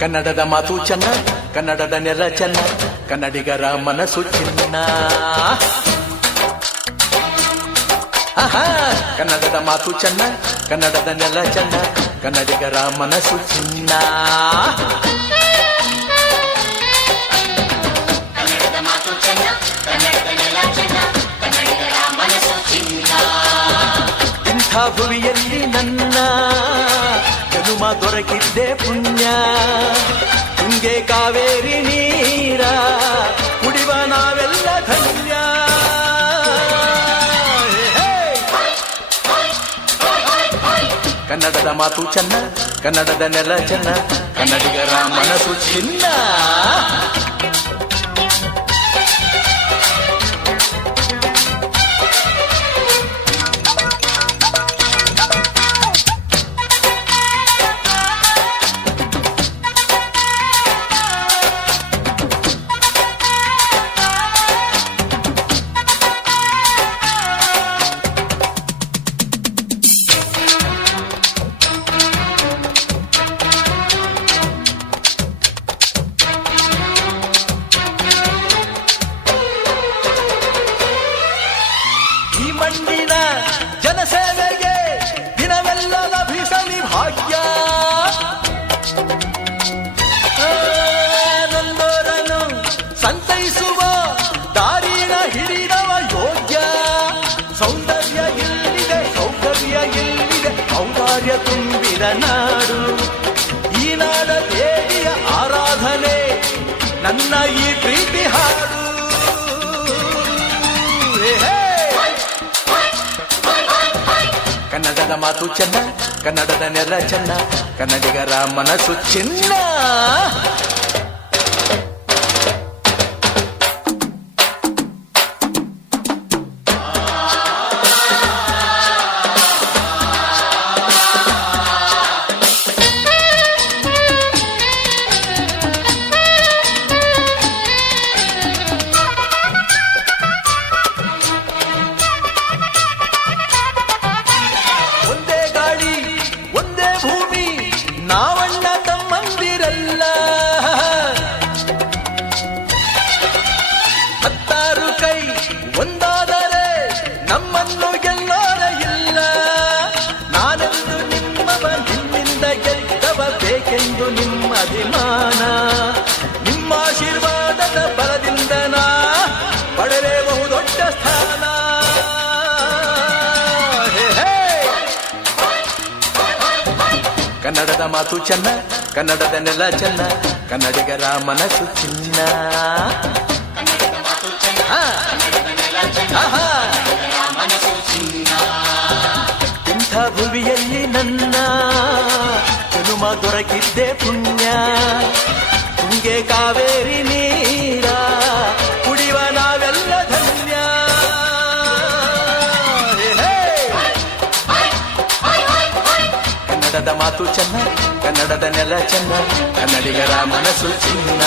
ಕನ್ನಡದ ಮಾತು ಚೆನ್ನ, ಕನ್ನಡದ ನೆಲ ಚೆನ್ನ, ಕನ್ನಡಿಗರ ಮನಸ್ಸು ಚಿನ್ನ. ಆಹಾ, ಕನ್ನಡದ ಮಾತು ಚೆನ್ನ, ಕನ್ನಡದ ನೆಲ ಚೆನ್ನ, ಕನ್ನಡಿಗರ ಮನಸ್ಸು ಚಿನ್ನ. ಕನ್ನಡದ ಮಾತು ಚೆನ್ನ, ಕನ್ನಡದ ನೆಲ ಚೆನ್ನ, ಕನ್ನಡಿಗರ ಮನಸ್ಸು ಚಿನ್ನ. ಇಂಥ ಭುವಿಯಲ್ಲಿ ನನ್ನ ಜನುಮ ದೊರಕಿದ್ದೆ ಪುಣ್ಯ. ತುಂಗೆ ಕಾವೇರಿ ನೀರ ಕುಡಿವ ನಾವೆಲ್ಲ ಧನ್ಯ. ಕನ್ನಡದ ಮಾತು ಚೆನ್ನ, ಕನ್ನಡದ ನೆಲ ಚೆನ್ನ, ಕನ್ನಡಿಗರ ಮನಸ್ಸು ಚಿನ್ನ. ಈ ಮಣ್ಣಿನ ಜನಸೇವೆಗೆ ದಿನವೆಲ್ಲ ಲಭಿಸಲಿ ಭಾಗ್ಯ. ನೊಂದೋರನ್ನು ಸಂತೈಸುವ ದಾರಿನ ಹಿಡಿದವ ಯೋಗ್ಯ. ಸೌಂದರ್ಯ ಎಲ್ಲಿದೆ, ಸೌಕರ್ಯ ಎಲ್ಲಿದೆ, ಔದಾರ್ಯ ತುಂಬಿದ ನಾಡು. ಈ ನಾಡ ದೇವಿಯ ಆರಾಧನೆ ನನ್ನ ಈ ಪ್ರೀತಿ ಹಾಡು. ಕನ್ನಡದ ಮಾತು ಚೆನ್ನ, ಕನ್ನಡದ ನೆಲ ಚೆನ್ನ, ಕನ್ನಡಿಗರ ಮನಸ್ಸು ಚಿನ್ನ. ಒಂದೇ ಗಾಳಿ, ಒಂದೇ ಭೂಮಿ, ನಾವಣ್ಣ ತಮ್ಮಂದಿರಲ್ಲ. 10 ಕೈ ಒಂದಾದರೆ ನಮ್ಮನ್ನು ಗೆಲ್ಲೋರ ಇಲ್ಲ. ನಾನೆಂದು ನಿಮ್ಮವ, ನಿಮ್ಮಿಂದ ಗೆದ್ದವ, ಬೇಕೆಂದು ನಿಮ್ಮ ಅಭಿಮಾನ. ನಿಮ್ಮ ಆಶೀರ್ವಾದದ ಬಲದಿಂದ ನಾ ಪಡೆದೇ ಬಹುದೊಡ್ಡ ಸ್ಥಾನ. ಕನ್ನಡದ ಮಾತು ಚೆನ್ನ, ಕನ್ನಡದ ನೆಲ ಚೆನ್ನ, ಕನ್ನಡಿಗರ ಮನಸ್ಸು ಚಿನ್ನ. ಕನ್ನಡದ ಮಾತು ಚೆನ್ನ, ಕನ್ನಡದ ನೆಲ ಚೆನ್ನ, ಆಹಾ, ಕನ್ನಡಿಗರ ಮನಸ್ಸು ಚಿನ್ನ. ಇಂಥ ಭುವಿಯಲ್ಲಿ ನನ್ನ ಜನುಮ ದೊರಕಿದ್ದೆ ಪುಣ್ಯ. ತುಂಗೆ ಕಾವೇರಿ ನೀರ ಕುಡಿವ ನಾವೆಲ್ಲ ಧನ್ಯ. ಕನ್ನಡದ ಮಾತು ಚೆನ್ನ, ಕನ್ನಡದ ನೆಲ ಚೆನ್ನ, ಕನ್ನಡಿಗರ ಮನಸ್ಸು ಚಿನ್ನ.